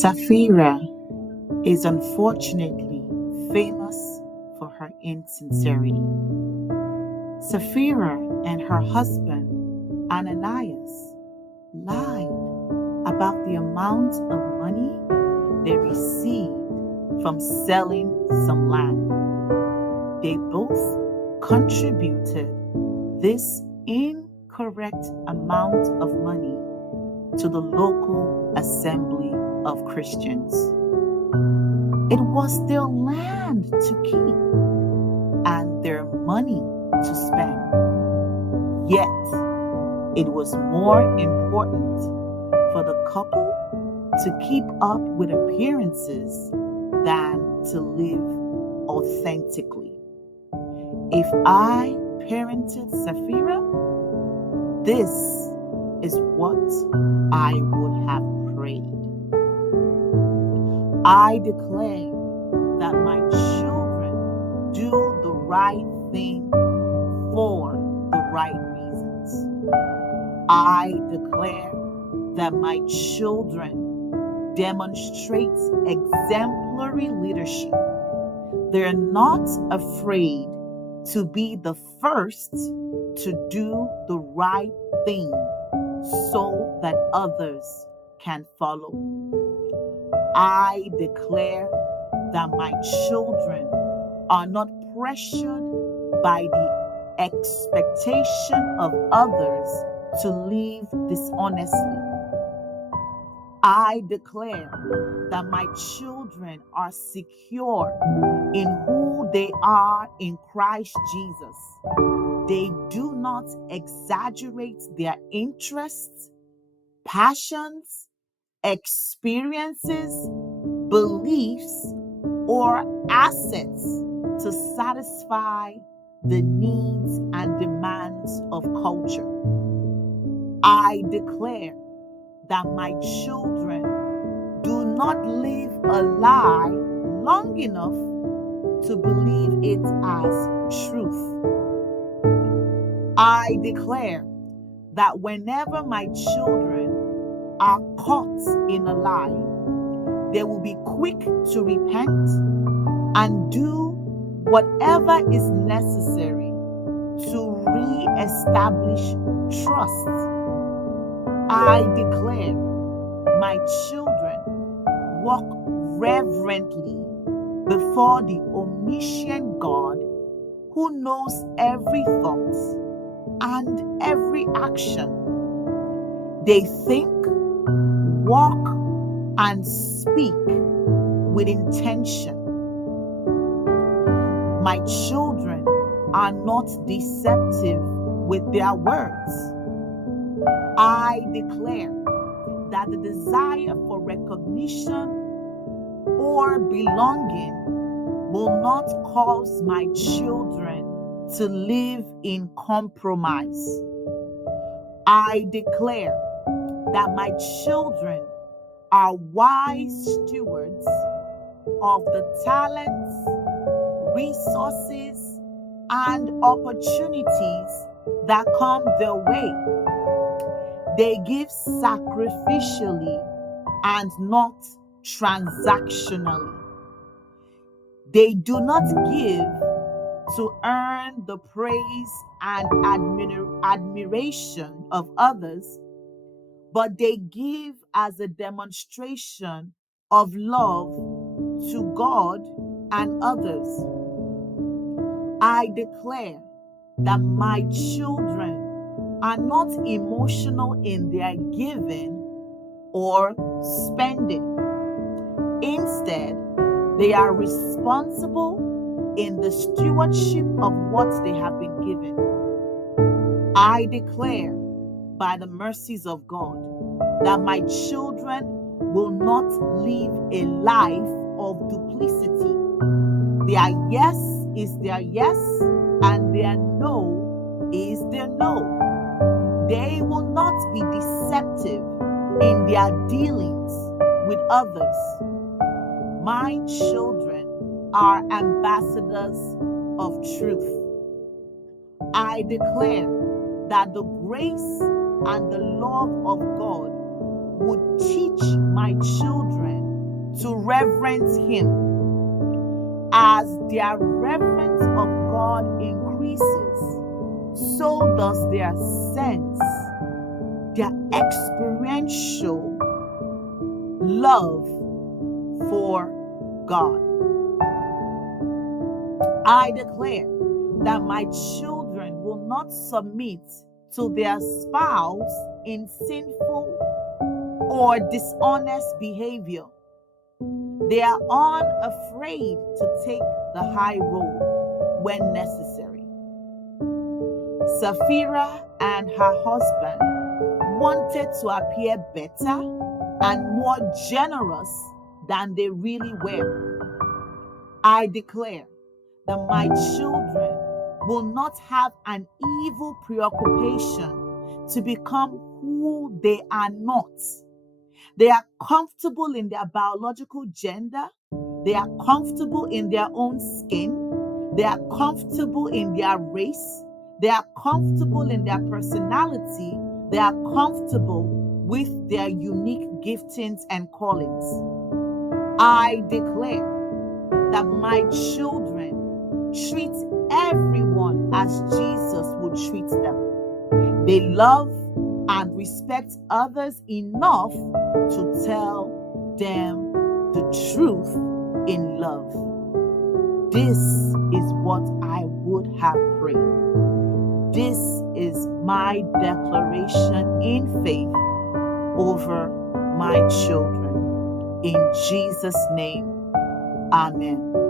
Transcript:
Sapphira is unfortunately famous for her insincerity. Sapphira and her husband, Annanias, lied about the amount of money they received from selling some land. They both contributed this incorrect amount of money to the local assembly of Christians. It was their land to keep and their money to spend. Yet, it was more important for the couple to keep up with appearances than to live authentically. If I parented Sapphira, this is what I would have prayed. I declare that my children do the right thing for the right reasons. I declare that my children demonstrate exemplary leadership. They're not afraid to be the first to do the right thing so that others can follow. I declare that my children are not pressured by the expectation of others to live dishonestly. I declare that my children are secure in who they are in Christ Jesus. They do not exaggerate their interests, passions, experiences, beliefs, or assets to satisfy the needs and demands of culture. I declare that my children do not live a lie long enough to believe it as truth. I declare that whenever my children are caught in a lie, they will be quick to repent and do whatever is necessary to re-establish trust. I declare my children walk reverently before the omniscient God who knows every thought and every action. They think, walk, and speak with intention. My children are not deceptive with their words. I declare that the desire for recognition or belonging will not cause my children to live in compromise. I declare that my children are wise stewards of the talents, resources, and opportunities that come their way. They give sacrificially and not transactionally. They do not give to earn the praise and admiration of others, but they give as a demonstration of love to God and others. I declare that my children are not emotional in their giving or spending. Instead, they are responsible in the stewardship of what they have been given. I declare, by the mercies of God, that my children will not live a life of duplicity. Their yes is their yes, and their no is their no. They will not be deceptive in their dealings with others. My children are ambassadors of truth. I declare that the grace and the love of God would teach my children to reverence Him. As their reverence of God increases, so does their sense, their experiential love for God. I declare that my children will not submit to their spouse in sinful or dishonest behavior. They are unafraid to take the high road when necessary. Sapphira and her husband wanted to appear better and more generous than they really were. I declare that my children will not have an evil preoccupation to become who they are not. They are comfortable in their biological gender. They are comfortable in their own skin. They are comfortable in their race. They are comfortable in their personality. They are comfortable with their unique giftings and callings. I declare that my children treat everyone as Jesus would treat them. They love and respect others enough to tell them the truth in love. This is what I would have prayed. This is my declaration in faith over my children. In Jesus' name, amen.